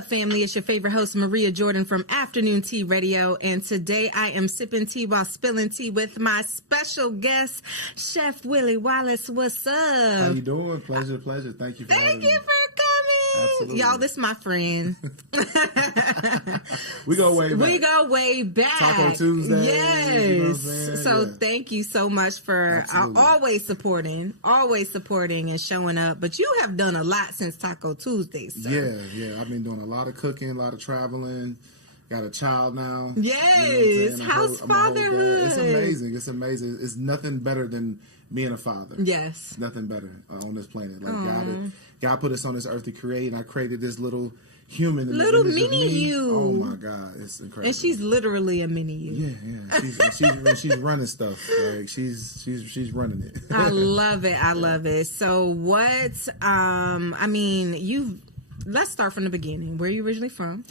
up, family? It's your favorite host, Maria Jordan from Afternoon Tea Radio. And today I am sipping tea while spilling tea with my special guest, Chef Willie Wallace. What's up? How you doing? Pleasure. Thank you for having me. Thank you for coming. Absolutely. Y'all, this is my friend. We go way back. We go way back. Taco Tuesday. Yes. You know what I'm saying? So Yeah. thank you so much for always supporting and showing up. But you have done a lot since Taco Tuesday, sir. Yeah. I've been doing a lot of cooking, a lot of traveling. Got a child now. Yes. You know How's fatherhood? It's amazing. It's nothing better than being a father. Yes. Nothing better on this planet. Like God put us on this earth to create, and I created this little human. Little mini you. Oh my God, it's incredible. And she's literally a mini you. Yeah. She's running stuff. Like she's running it. I love it. So what? Let's start from the beginning. Where are you originally from?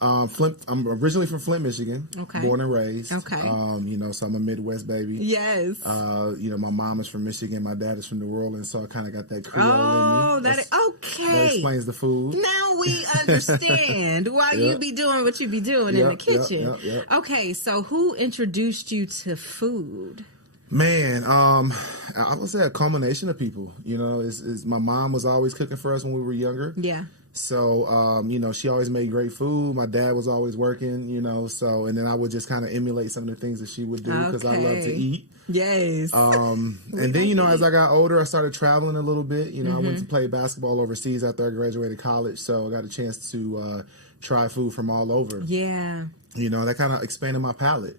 Flint. I'm originally from Flint, Michigan. Okay. Born and raised. Okay. So I'm a Midwest baby. Yes. My mom is from Michigan. My dad is from New Orleans, so I kind of got that Creole in me. Okay. That explains the food. Now we understand why you be doing what you be doing in the kitchen. Yep. Okay, so who introduced you to food? Man, I would say a combination of people. Is my mom was always cooking for us when we were younger. Yeah. So, she always made great food. My dad was always working, and then I would just kind of emulate some of the things that she would do because I love to eat. Yes. And then, as I got older, I started traveling a little bit. I went to play basketball overseas after I graduated college. So I got a chance to try food from all over. Yeah. That kind of expanded my palate.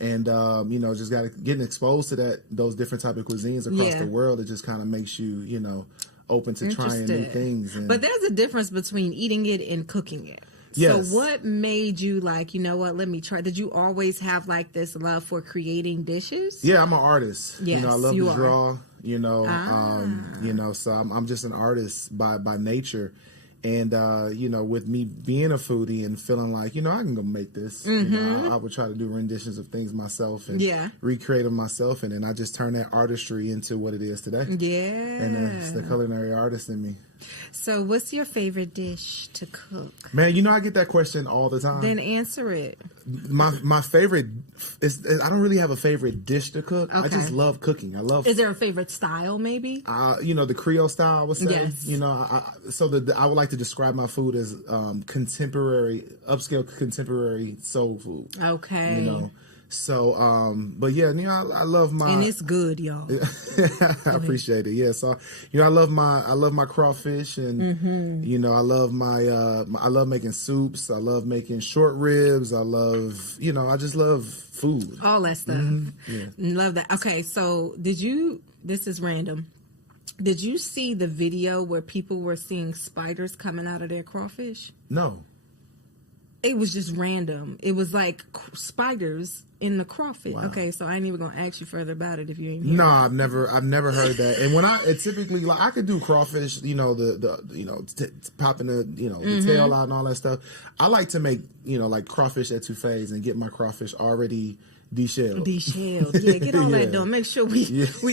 And, just getting exposed to those different type of cuisines across the world, it just kind of makes you, open to trying new things. But there's a difference between eating it and cooking it. Yes. So what made you like, let me try? Did you always have like this love for creating dishes? Yeah, I'm an artist. Yes, I love to draw, so I'm just an artist by nature. And, with me being a foodie and feeling like, I can go make this, I would try to do renditions of things myself and recreate them myself. And then I just turn that artistry into what it is today. Yeah. And it's the culinary artist in me. So what's your favorite dish to cook? Man, I get that question all the time. Then answer it. My favorite is I don't really have a favorite dish to cook. Okay. I just love cooking. Is there a favorite style maybe? The Creole style, I would say. Yes. I would like to describe my food as upscale contemporary soul food. Okay. So, but yeah, I love my, and it's good, y'all. I appreciate it. Yeah. So, I love my crawfish and, I love I love making soups. I love making short ribs. I I just love food. All that stuff. Yeah. Love that. Okay. So this is random. Did you see the video where people were seeing spiders coming out of their crawfish? No. It was just random. It was like spiders in the craw-fish. Wow. Okay, so I ain't even gonna ask you further about it if you ain't here. No, I've never heard that. And when it typically, like, I could do crawfish, popping the tail out and all that stuff. I like to make like crawfish etouffees and get my crawfish already deshelled. Yeah, get all that done. Make sure we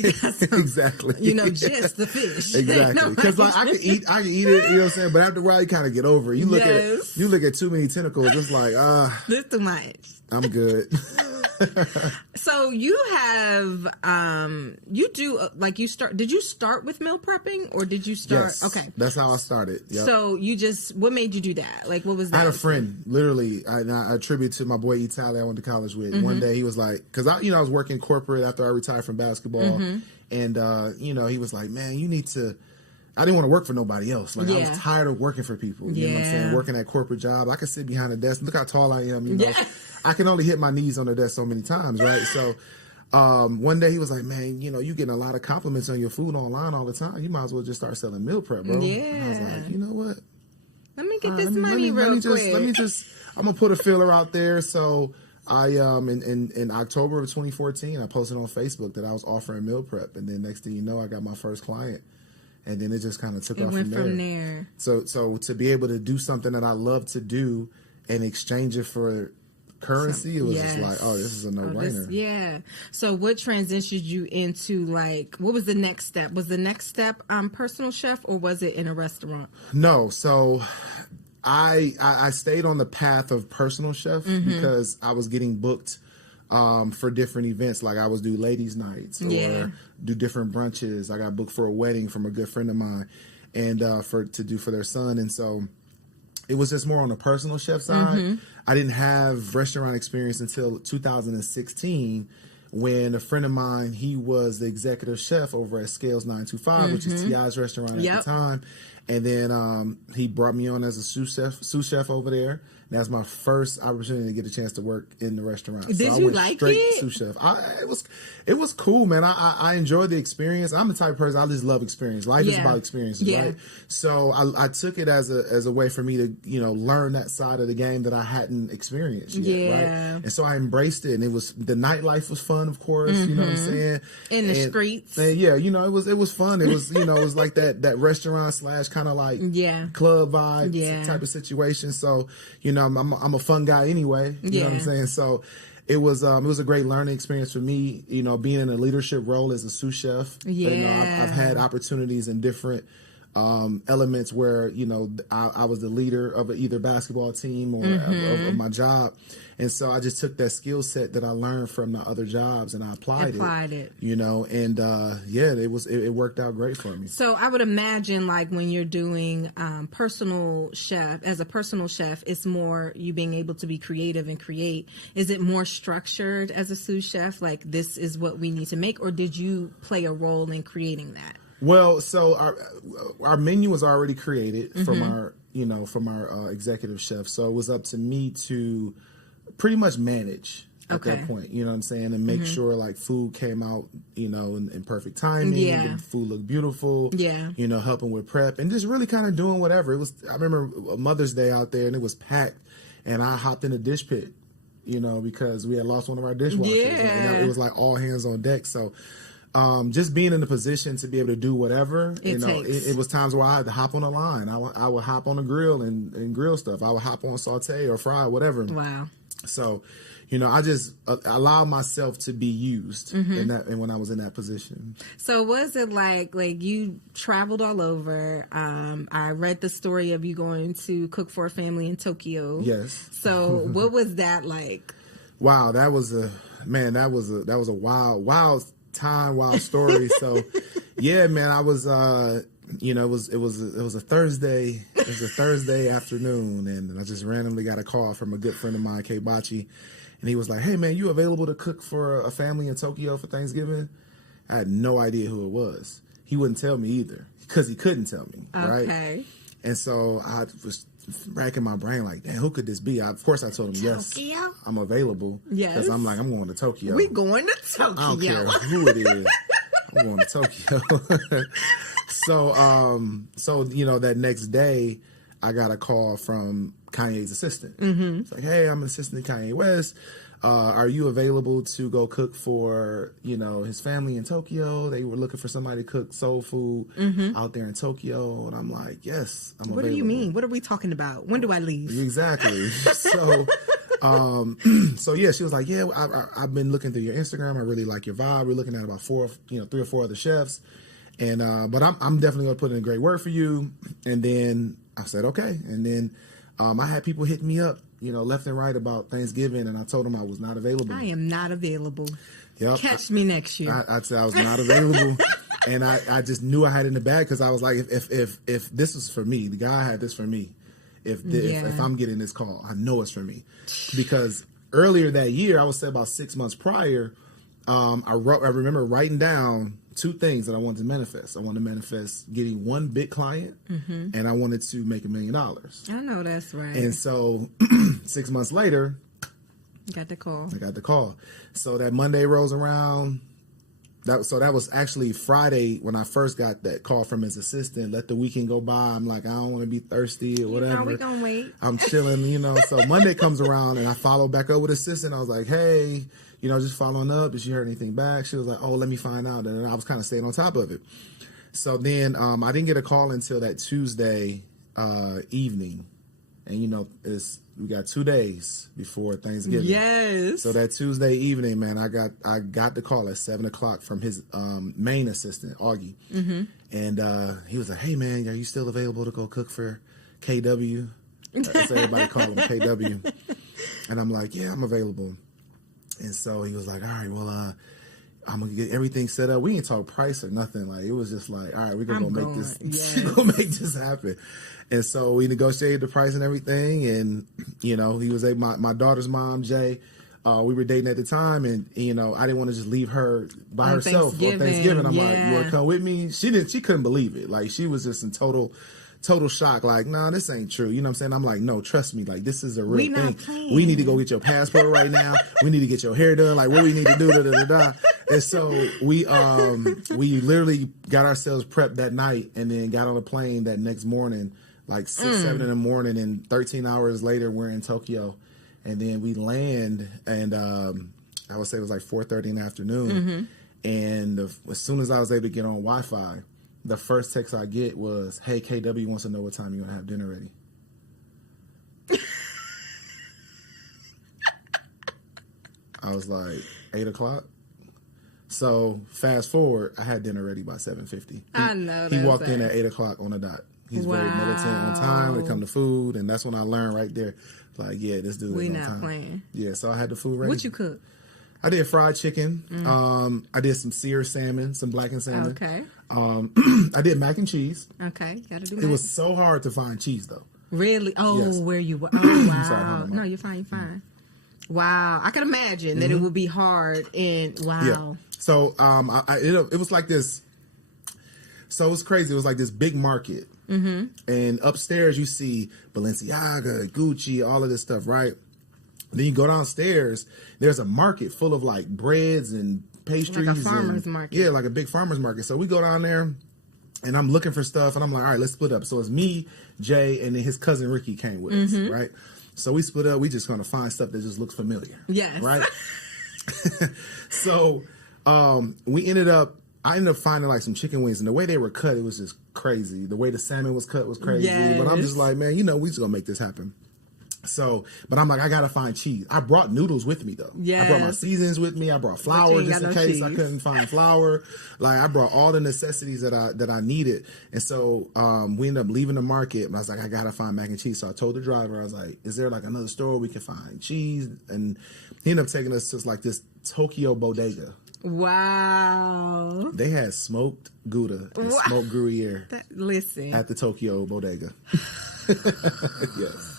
got some, exactly. Just the fish. Exactly. Because like I can eat it, you know what I'm saying? But after a while you kind of get over it. You look at too many tentacles, it's like, this too much. I'm good. So you have, did you start with meal prepping or did you start? Yes, okay. That's how I started. Yep. So what made you do that? Like, what was that? I had a friend, literally, I attribute to my boy Italy I went to college with. One day he was like, because I was working corporate after I retired from basketball. And, he was like, man, you need to, I didn't want to work for nobody else. Like, I was tired of working for people. You know what I'm saying? Working that corporate job. I could sit behind a desk. Look how tall I am. I can only hit my knees on the desk so many times, right? So one day he was like, man, you getting a lot of compliments on your food online all the time. You might as well just start selling meal prep, bro. Yeah. And I was like, you know what? Let me get this money real quick. Let me just, I'm going to put a filler out there. So I, in October of 2014, I posted on Facebook that I was offering meal prep. And then next thing you know, I got my first client. And then it just kind of took off from there. So to be able to do something that I love to do and exchange it for currency, it was just like, oh, this is a no-brainer. So what transitioned you into, like, what was the next step? Was the next step personal chef or was it in a restaurant? No. So I stayed on the path of personal chef because I was getting booked for different events. Like I was do ladies' nights or do different brunches. I got booked for a wedding from a good friend of mine, and to do for their son. And so it was just more on the personal chef side. I didn't have restaurant experience until 2016. When a friend of mine, he was the executive chef over at Scales 925, which is T.I.'s restaurant at the time. And then he brought me on as a sous chef over there. And that was my first opportunity to get a chance to work in the restaurant. Did you like straight it? Sous chef. It was cool, man. I enjoyed the experience. I'm the type of person, I just love experience. Life is about experiences, right? So I took it as a way for me to, learn that side of the game that I hadn't experienced yet, right? And so I embraced it, and it was, the nightlife was fun, of course, you know what I'm saying? In the streets. And yeah, it was fun. It was, it was like that restaurant / kind of like club vibe type of situation. So, I'm a fun guy anyway, you know what I'm saying? So it was a great learning experience for me, being in a leadership role as a sous chef. I've had opportunities in different elements where, I was the leader of either basketball team or of my job. And so I just took that skill set that I learned from the other jobs and I applied it. And it worked out great for me. So I would imagine, like, when you're doing as a personal chef, it's more you being able to be creative and create. Is it more structured as a sous chef? Like, this is what we need to make, or did you play a role in creating that? Well, so our menu was already created from our executive chef. So it was up to me to pretty much manage at that point, you know what I'm saying? And make sure like food came out, in perfect timing. The food looked beautiful. Helping with prep and just really kind of doing whatever. I remember Mother's Day out there and it was packed and I hopped in a dish pit, because we had lost one of our dishwashers. And it was like all hands on deck. So just being in a position to be able to do whatever, it was times where I had to hop on a line. I would hop on a grill and grill stuff. I would hop on saute or fry, whatever. Wow. So, I just allowed myself to be used and when I was in that position. So was it like you traveled all over? I read the story of you going to cook for a family in Tokyo. Yes. So what was that like? Wow, that was a wild time, wild story. So yeah, man, I was it was a Thursday. It was a Thursday afternoon, and I just randomly got a call from a good friend of mine, K Bachi, and he was like, "Hey, man, you available to cook for a family in Tokyo for Thanksgiving?" I had no idea who it was. He wouldn't tell me either because he couldn't tell me. Okay. Right? And so I was racking my brain like, "Damn, who could this be?" Of course, I told him, Tokyo? "Yes, I'm available." Yes, because I'm going to Tokyo. We going to Tokyo. I don't care who it is. I'm going to Tokyo. So that next day, I got a call from Kanye's assistant. It's like, "Hey, I'm an assistant to Kanye West. Are you available to go cook for, his family in Tokyo? They were looking for somebody to cook soul food out there in Tokyo." And I'm like, "Yes, I'm available." What do you mean? What are we talking about? When do I leave? Exactly. So, yeah, she was like, "Yeah, I've been looking through your Instagram. I really like your vibe. We're looking at about 3 or 4 other chefs. And, but I'm definitely going to put in a great word for you." And then I said, "Okay." And then, I had people hitting me up, left and right about Thanksgiving. And I told them I was not available. I am not available. Yep. Catch me next year. I said I was not available. And I just knew I had it in the bag because I was like, if this was for me, the guy had this for me. If I'm getting this call, I know it's for me. Because earlier that year, I would say about 6 months prior, I remember writing down 2 things that I wanted to manifest. I wanted to manifest getting 1 big client, and I wanted to make $1 million. I know that's right. And so 6 months later, I got the call. So that Monday rolls around. That was actually Friday when I first got that call from his assistant. Let the weekend go by. I'm like, I don't want to be thirsty or whatever. We're going to wait. I'm chilling, So Monday comes around and I follow back up with the assistant. I was like, "Hey, just following up. Did you hear anything back?" She was like, "Oh, let me find out." And I was kind of staying on top of it. So then I didn't get a call until that Tuesday evening. And, we got 2 days before Thanksgiving. Yes. So that Tuesday evening, man, I got the call at 7:00 from his main assistant, Augie. And he was like, "Hey, man, are you still available to go cook for KW?" That's everybody call him KW. And I'm like, yeah, I'm available. And so he was like, all right, well, I'm gonna get everything set up. We didn't talk price or nothing. Like, it was just like, all right, we're gonna make this, we're gonna make this happen. And so we negotiated the price and everything. And he was my daughter's mom, Jay. We were dating at the time, and I didn't want to just leave her by herself on Thanksgiving. I'm like, you want to come with me? She couldn't believe it. Like, she was just in total shock. Like, nah, this ain't true. You know what I'm saying? I'm like, no, trust me. Like, this is a real thing. We need to go get your passport right now. We need to get your hair done. Like, what we need to do, da da da da. And so we literally got ourselves prepped that night, and then got on a plane that next morning, like 6-7 in the morning, and 13 hours later we're in Tokyo. And then we land, and I would say it was like 4:30 in the afternoon. And as soon as I was able to get on Wi-Fi, the first text I get was, hey, KW wants to know what time you're going to have dinner ready. I was like, 8 o'clock? So fast forward, I had dinner ready by 7:50. I know. He walked in at 8 o'clock on the dot. He's very militant on time when it comes to food, and that's when I learned right there. Like, yeah, this dude is on time. We not playing. Yeah, so I had the food ready. What you cook? I did fried chicken. I did some seared salmon, some blackened salmon. Okay. I did mac and cheese. Okay, gotta do. It was so hard to find cheese, though. Really? Oh, yes. Where you were? Oh, wow. Sorry, no, you're fine. You're fine. Wow, I can imagine that it would be hard. And wow. Yeah. So, it was like this. So it was crazy. It was like this big market. And upstairs you see Balenciaga, Gucci, all of this stuff, right? Then you go downstairs, there's a market full of like breads and pastries. Like a farmer's market. Yeah, like a big farmer's market. So we go down there, and I'm looking for stuff, and I'm like, all right, let's split up. So it's me, Jay, and then his cousin Ricky came with us, right? So we split up. We just going to find stuff that just looks familiar. Yes. Right? So I ended up finding like some chicken wings, and the way they were cut, it was just crazy. The way the salmon was cut was crazy. Yes. But I'm just like, man, we just gonna make this happen. So, but I'm like, I gotta find cheese. I brought noodles with me though. Yes. I brought my seasonings with me. I brought flour just in case I couldn't find flour. Like, I brought all the necessities that I needed. And so we ended up leaving the market, and I was like, I gotta find mac and cheese. So I told the driver, I was like, is there like another store we can find cheese? And he ended up taking us to like this Tokyo bodega. Wow. They had smoked Gouda and smoked Gruyere. Listen. At the Tokyo bodega.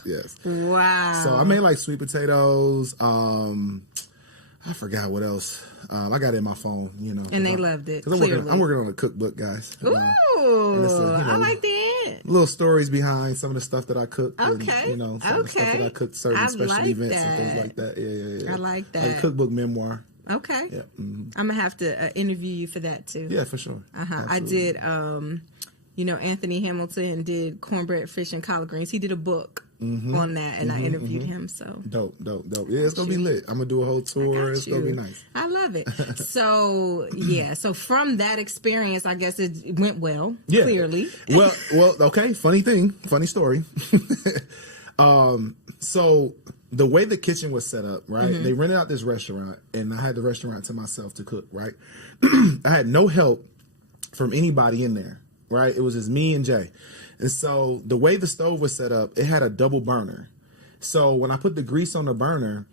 Yes. Wow. So I made like sweet potatoes. I forgot what else. I got it in my phone, And they loved it. I'm working on a cookbook, guys. Ooh, I like that. Little stories behind some of the stuff that I cooked. Okay. And, some of the stuff that I cooked, certain special events and things like that. Yeah. I like that. Like a cookbook memoir. Okay. Yeah. I'm gonna have to interview you for that too. Yeah, for sure. I did. Anthony Hamilton did cornbread, fish, and collard greens. He did a book on that, and I interviewed him. So dope. Yeah, it's gonna be lit. I'm gonna do a whole tour. It's gonna be nice. I love it. So yeah. So from that experience, I guess it went well. Yeah. Clearly. Well. Okay. Funny story. So the way the kitchen was set up, right? They rented out this restaurant, and I had the restaurant to myself to cook, right? I had no help from anybody in there, right? It was just me and Jay. And so the way the stove was set up, it had a double burner. So when I put the grease on the burner,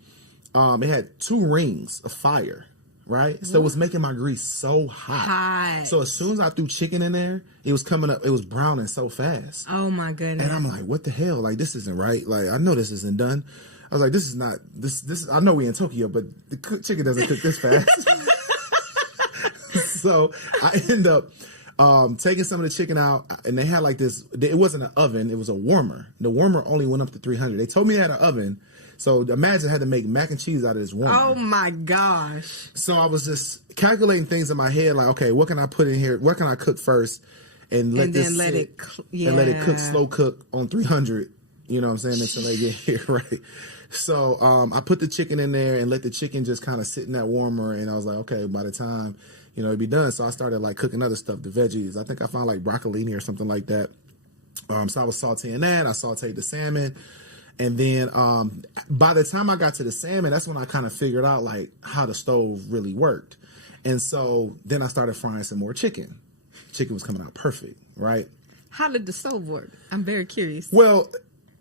it had 2 rings of fire, right? So it was making my grease so hot. So as soon as I threw chicken in there, it was coming up, it was browning so fast. Oh my goodness. And I'm like, what the hell? Like, this isn't right. Like, I know this isn't done. I was like, this is not, this, I know we in Tokyo, but the chicken doesn't cook this fast. So I end up taking some of the chicken out, and they had like this, it wasn't an oven, it was a warmer. The warmer only went up to 300. They told me they had an oven. So imagine I had to make mac and cheese out of this warmer. Oh my gosh. So I was just calculating things in my head, like, okay, what can I put in here? What can I cook first? And let it cook, slow cook on 300. You know what I'm saying? Until they get here, right? So I put the chicken in there and let the chicken just kind of sit in that warmer. And I was like, okay, by the time, it'd be done. So I started like cooking other stuff, the veggies. I think I found like broccolini or something like that. So I was sauteing that. I sauteed the salmon. And then by the time I got to the salmon, that's when I kind of figured out like how the stove really worked. And so then I started frying some more chicken. Chicken was coming out perfect, right? How did the stove work? I'm very curious. Well,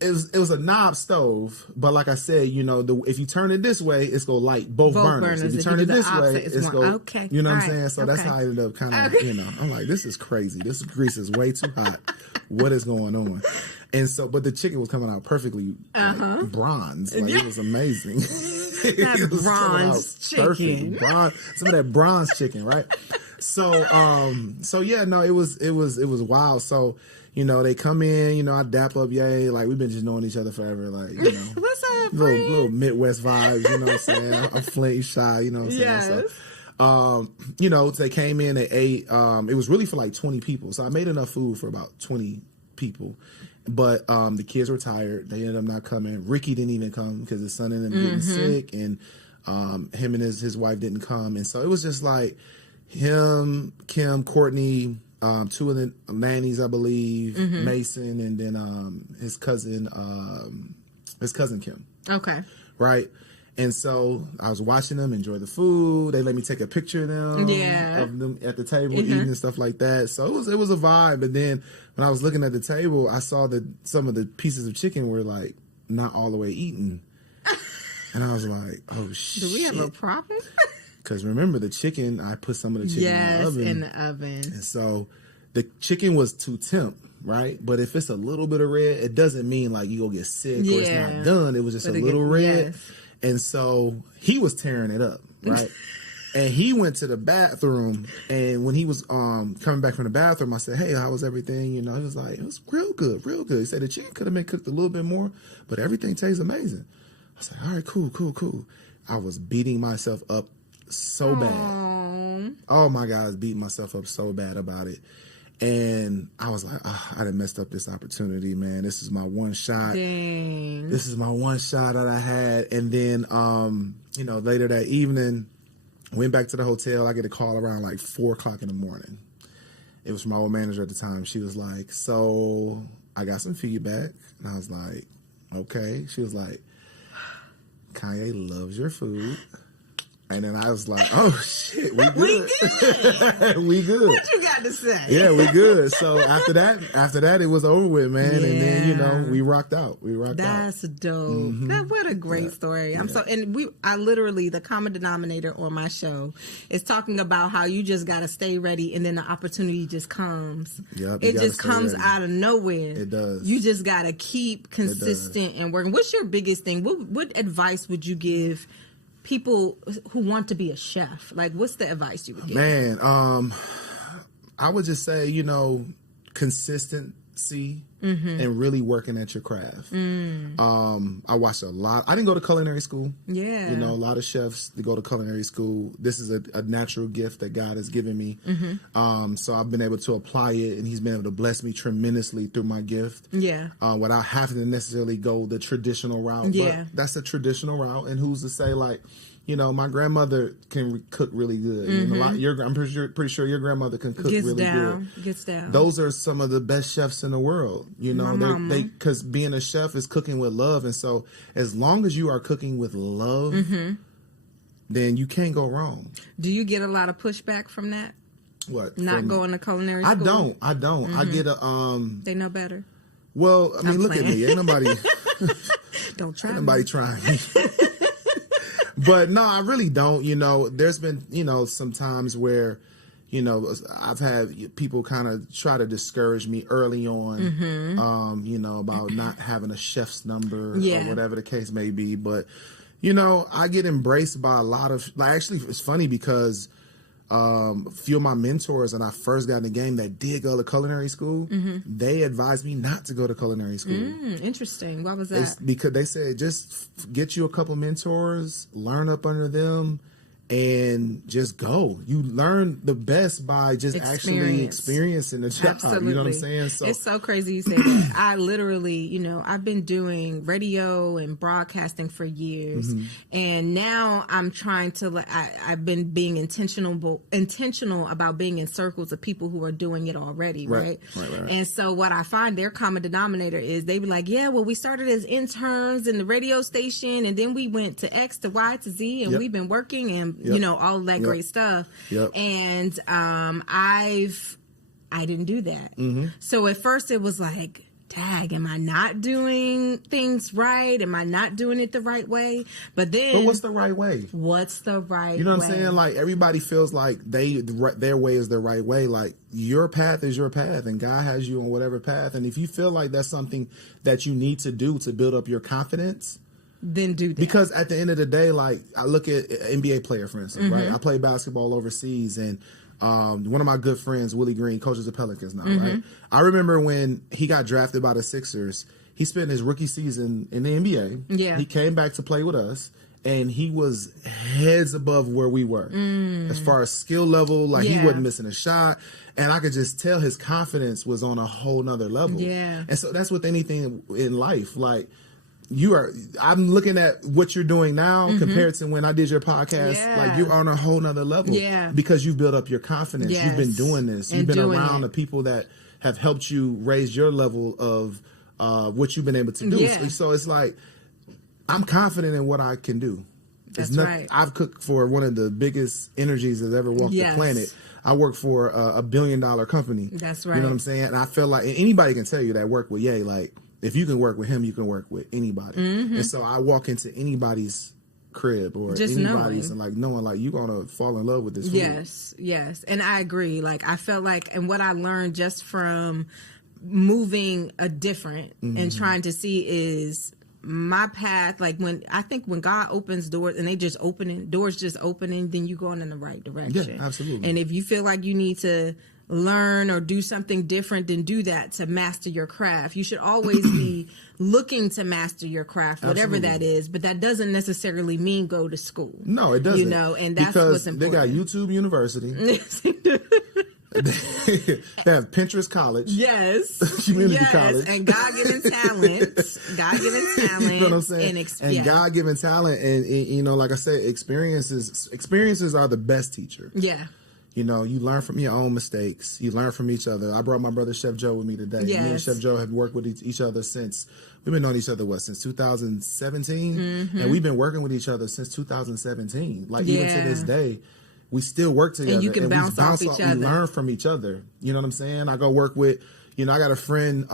it was a knob stove, but like I said, you know, if you turn it this way, it's gonna light both burners. If you turn it this way, it's gonna, okay. You know what I'm saying? So that's how I ended up kind of, you know, I'm like, this is crazy. This grease is way too hot. What is going on? And so, but the chicken was coming out perfectly like, bronze. Like it was amazing. That bronze chicken. Some of that bronze chicken, right? So yeah, no, it was wild. So, you know, they come in, you know, I dap up, yay, like we've been just knowing each other forever, like, you know. What's up, little Midwest vibes, you know what I'm saying? I'm flinty shy, you know what I'm saying? Yes. So, you know, they came in, they ate, it was really for like 20 people. So I made enough food for about 20 people. But the kids were tired. They ended up not coming. Ricky didn't even come because his son ended up getting sick, and him and his wife didn't come. And so it was just like him, Kim, Courtney, two of the nannies, I believe, Mason, and then his cousin Kim. Okay. Right. And so I was watching them enjoy the food. They let me take a picture of them, of them at the table eating and stuff like that. So it was a vibe. But then when I was looking at the table, I saw that some of the pieces of chicken were like not all the way eaten, and I was like, "Oh shit!" Do we have a problem? Because remember, the chicken, I put some of the chicken in the oven, and so the chicken was to temp. Right, but if it's a little bit of red, it doesn't mean like you go get sick or it's not done. It was just a little red. And so he was tearing it up, right? And he went to the bathroom, and when he was coming back from the bathroom, I said, "Hey, how was everything?" You know, he was like, "It was real good, real good." He said the chicken could have been cooked a little bit more, but everything tastes amazing. I said, "All right, cool." I was beating myself up so bad. Oh my God, I was beating myself up so bad about it. And I was like, I done messed up this opportunity, man. This is my one shot. Dang. This is my one shot that I had. And then, you know, later that evening, went back to the hotel. I get a call around like 4:00 in the morning. It was from my old manager at the time. She was like, so I got some feedback. And I was like, okay. She was like, Kanye loves your food. And then I was like, oh, shit, we good. We good. What you got to say? Yeah, we good. So after that, it was over with, man. Yeah. And then, you know, we rocked out. That's dope. What a great story. I literally, the common denominator on my show is talking about how you just got to stay ready, and then the opportunity just comes. Yep, it just comes out of nowhere. It does. You just got to keep consistent and working. What's your biggest thing? What advice would you give people who want to be a chef? Like, what's the advice you would give? Man, I would just say, you know, consistency and really working at your craft. I watched a lot. I didn't go to culinary school. Yeah. You know, a lot of chefs, they go to culinary school. This is a natural gift that God has given me. So I've been able to apply it, and he's been able to bless me tremendously through my gift. Yeah. Without having to necessarily go the traditional route. Yeah. But that's a traditional route. And who's to say, like, you know, my grandmother can cook really good. You know, I'm pretty sure your grandmother can cook really good. Gets down. Those are some of the best chefs in the world. You know, they because being a chef is cooking with love, and so as long as you are cooking with love, then you can't go wrong. Do you get a lot of pushback from that? What? Not going to culinary school? I don't. I get a They know better. Well, I mean, look at me. Ain't nobody. Don't try. Ain't nobody trying me. But no, I really don't. You know, there's been, you know, some times where, you know, I've had people kind of try to discourage me early on, you know, about not having a chef's number or whatever the case may be. But, you know, I get embraced by a lot of, like, actually, it's funny because a few of my mentors when I first got in the game that did go to culinary school, they advised me not to go to culinary school. Interesting. Why was that? Because they said just get you a couple mentors, learn up under them, and just go. You learn the best by just actually experiencing the job. Absolutely. You know what I'm saying? So it's so crazy you say that. I literally, you know, I've been doing radio and broadcasting for years, and now I'm trying to. I've been being intentional about being in circles of people who are doing it already, right? And so what I find their common denominator is they be like, yeah, well, we started as interns in the radio station, and then we went to X to Y to Z, and we've been working and you know, all of that great stuff. And I didn't do that. So at first it was like, tag, am I not doing things right? Am I not doing it the right way? But what's the right way? What's the right way? You know what I'm saying? Like, everybody feels like their way is the right way. Like, your path is your path, and God has you on whatever path. And if you feel like that's something that you need to do to build up your confidence, then do that. Because at the end of the day, like, I look at an NBA player, for instance, right? I play basketball overseas, and one of my good friends, Willie Green, coaches the Pelicans now, right? I remember when he got drafted by the Sixers, he spent his rookie season in the NBA. Yeah. He came back to play with us, and he was heads above where we were. As far as skill level, like, he wasn't missing a shot. And I could just tell his confidence was on a whole nother level. Yeah. And so that's with anything in life. Like, I'm looking at what you're doing now compared to when I did your podcast. Yeah. Like, you're on a whole nother level. Yeah. Because you built up your confidence. Yes. You've been doing this. You've been around the people that have helped you raise your level of what you've been able to do. Yeah. So it's like, I'm confident in what I can do. That's right. I've cooked for one of the biggest energies that's ever walked the planet. I work for a $1 billion company. That's right. You know what I'm saying? And I feel like anybody can tell you that work with Ye, like, if you can work with him, you can work with anybody. And so I walk into anybody's crib or just anybody's and, like, knowing, like, you're going to fall in love with this food. Yes. And I agree. Like, I felt like, and what I learned just from moving a different and trying to see is my path. Like, when God opens doors and they just doors just opening, then you're going in the right direction. Yeah, absolutely. And if you feel like you need to learn or do something different, then do that to master your craft. You should always be looking to master your craft, whatever that is, but that doesn't necessarily mean go to school. No, it doesn't. You know, and that's what's important. They got YouTube University. They have Pinterest College. Yes. Community college. And God-given talent. You know what I'm saying? And God-given talent. And, you know, like I said, experiences are the best teacher. Yeah. You know, you learn from your own mistakes. You learn from each other. I brought my brother Chef Joe with me today. Yes. Me and Chef Joe have worked with each other since, we've been knowing each other, since 2017? And we've been working with each other since 2017. Like, even to this day, we still work together. And you can bounce off each other. We learn from each other. You know what I'm saying? I go work with, you know, I got a friend,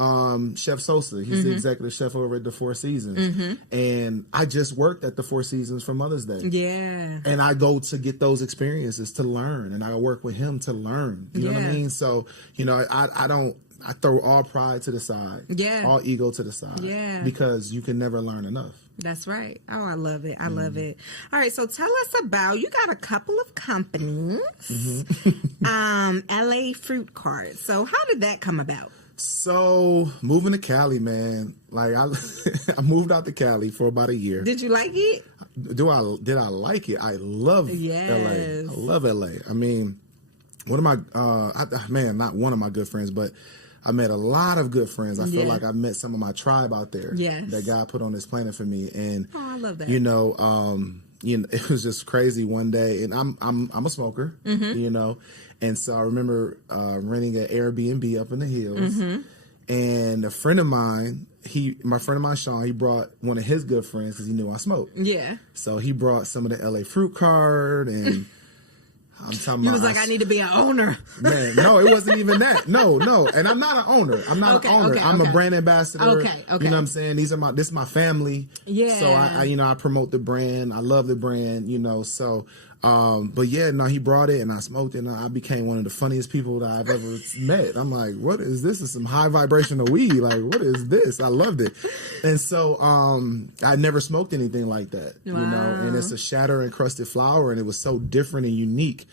Chef Sosa. He's the executive chef over at the Four Seasons. And I just worked at the Four Seasons for Mother's Day. Yeah. And I go to get those experiences to learn. And I work with him to learn. You know what I mean? So, you know, I throw all pride to the side. Yeah. All ego to the side. Yeah. Because you can never learn enough. That's right. Oh, I love it. I love it. All right. So tell us about, you got a couple of companies. LA Fruit Cart. So how did that come about? So moving to Cali, man, like I moved out to Cali for about a year. Did you like it? Did I like it? I love LA. I love LA. I mean, one of my, not one of my good friends, but I met a lot of good friends. I feel like I met some of my tribe out there that God put on this planet for me. And I love that. You know, it was just crazy one day, and I'm a smoker, you know, and so I remember renting an Airbnb up in the hills, and a friend of mine, my friend of mine, Sean, he brought one of his good friends because he knew I smoked. Yeah. So he brought some of the LA Fruit Cart and. I'm talking about. He was like, I need to be an owner. Man, no, it wasn't even that. No. And I'm not an owner. I'm a brand ambassador. Okay. You know what I'm saying? This is my family. Yeah. So I promote the brand. I love the brand, you know, so, but yeah, no, he brought it and I smoked it and I became one of the funniest people that I've ever met. I'm like, what is this? Is some high vibrational weed. Like, what is this? I loved it. And so, I never smoked anything like that, you know, and it's a shatter encrusted flower and it was so different and unique.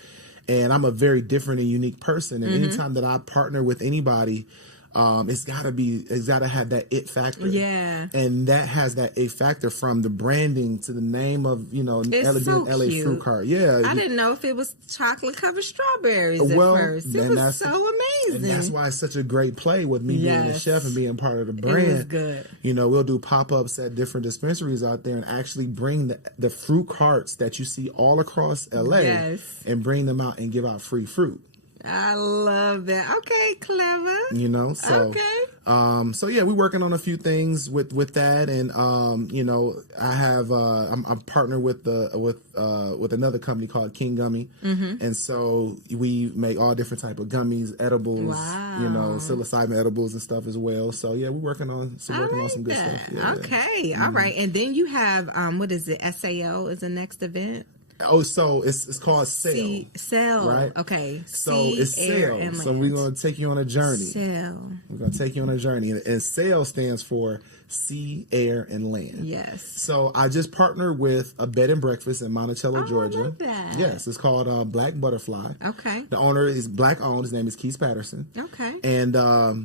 And I'm a very different and unique person. And anytime that I partner with anybody, it's gotta have that it factor. Yeah. And that has that it factor from the branding to the name of, you know, LA Fruit Cart. Yeah. I didn't know if it was chocolate covered strawberries at first. It was so amazing. And that's why it's such a great play with me being a chef and being part of the brand. It was good. You know, we'll do pop-ups at different dispensaries out there and actually bring the fruit carts that you see all across LA and bring them out and give out free fruit. I love that. Okay, clever. You know, so okay. so yeah, we're working on a few things with that, and you know, I have I'm partnered with another company called King Gummy, and so we make all different type of gummies, edibles, you know, psilocybin edibles and stuff as well. So yeah, we're working on some good stuff. Yeah. Okay, all right, and then you have what is it? SAO is the next event. Oh, so it's called Sail. Sail, right? Okay. So it's Sail. So we're going to take you on a journey. Sail. We're going to take you on a journey. And Sail stands for sea, air, and land. Yes. So I just partnered with a bed and breakfast in Monticello, Georgia. I love that. Yes, it's called Black Butterfly. Okay. The owner is Black owned. His name is Keith Patterson. Okay. And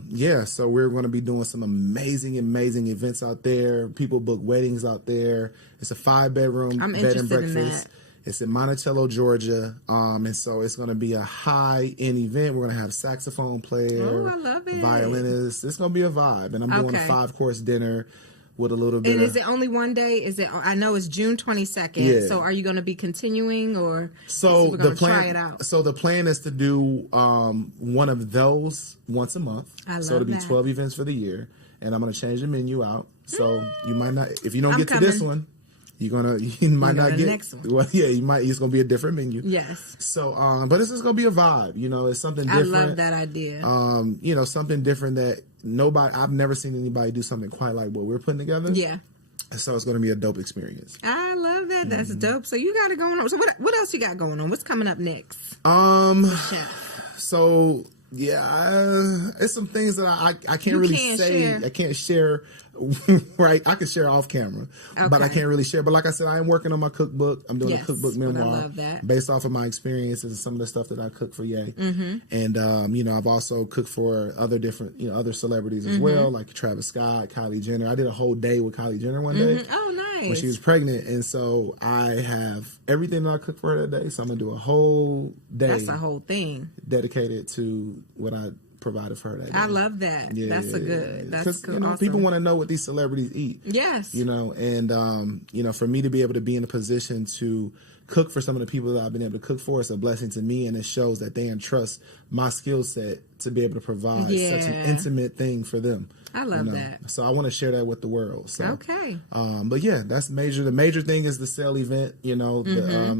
yeah, so we're going to be doing some amazing events out there. People book weddings out there. It's a 5-bedroom bed and breakfast. In that. It's in Monticello, Georgia, and so it's going to be a high-end event. We're going to have saxophone player, I love it. Violinist. It's going to be a vibe, and I'm doing a 5-course dinner with a little bit. And is it only one day? Is it? I know it's June 22nd. Yeah. So are you going to be continuing, or so we're going to try it out? So the plan is to do one of those once a month. So it'll be 12 events for the year, and I'm going to change the menu out. So you might not, if you don't get to this one. You might not get the next one. Well, yeah, you might. It's gonna be a different menu. Yes. So, but this is gonna be a vibe. You know, it's something different. I love that idea. You know, something different that I've never seen anybody do something quite like what we're putting together. Yeah. So it's gonna be a dope experience. I love that. That's dope. So you got it going on. So what else you got going on? What's coming up next? So yeah, it's some things that I can't really say. Share. I can't share. Right, I can share off camera, but I can't really share. But like I said, I am working on my cookbook. I'm doing a cookbook memoir based off of my experiences and some of the stuff that I cook for Ye. And you know, I've also cooked for other different, you know, other celebrities as well, like Travis Scott, Kylie Jenner. I did a whole day with Kylie Jenner one day. Oh, nice. When she was pregnant, and so I have everything that I cooked for her that day. So I'm gonna do a whole day. That's a whole thing dedicated to what I provided for her that day. I love that. Yeah, that's good. That's good. You know, people want to know what these celebrities eat. Yes. You know, and you know, for me to be able to be in a position to cook for some of the people that I've been able to cook for, it's a blessing to me, and it shows that they entrust my skill set to be able to provide such an intimate thing for them. I love that. So I want to share that with the world. So, okay. But yeah, that's major. The major thing is the sale event. You know,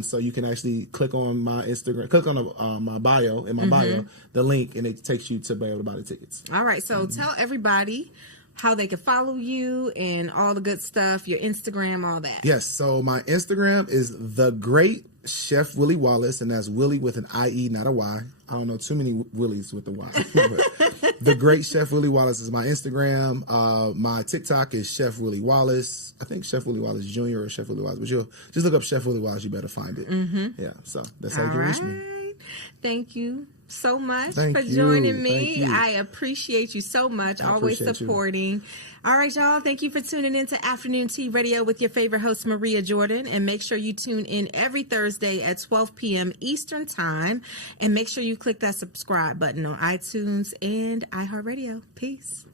so you can actually click on my Instagram, click on my bio, the link, and it takes you to be able to buy the tickets. All right. So tell everybody how they can follow you and all the good stuff, your Instagram, all that. Yes. So my Instagram is The Great Chef Willie Wallace, and that's Willie with an IE, not a Y. I don't know too many Willies with the Y. But The Great Chef Willie Wallace is my Instagram. My TikTok is Chef Willie Wallace. I think Chef Willie Wallace Jr. or Chef Willie Wallace, but you'll just look up Chef Willie Wallace. You better find it. Yeah. So that's how you can reach me. Thank you so much for joining me. I appreciate you so much. Always supporting. All right, y'all. Thank you for tuning in to Afternoon Tea Radio with your favorite host, Maria Jordan. And make sure you tune in every Thursday at 12 p.m. Eastern Time. And make sure you click that subscribe button on iTunes and iHeartRadio. Peace.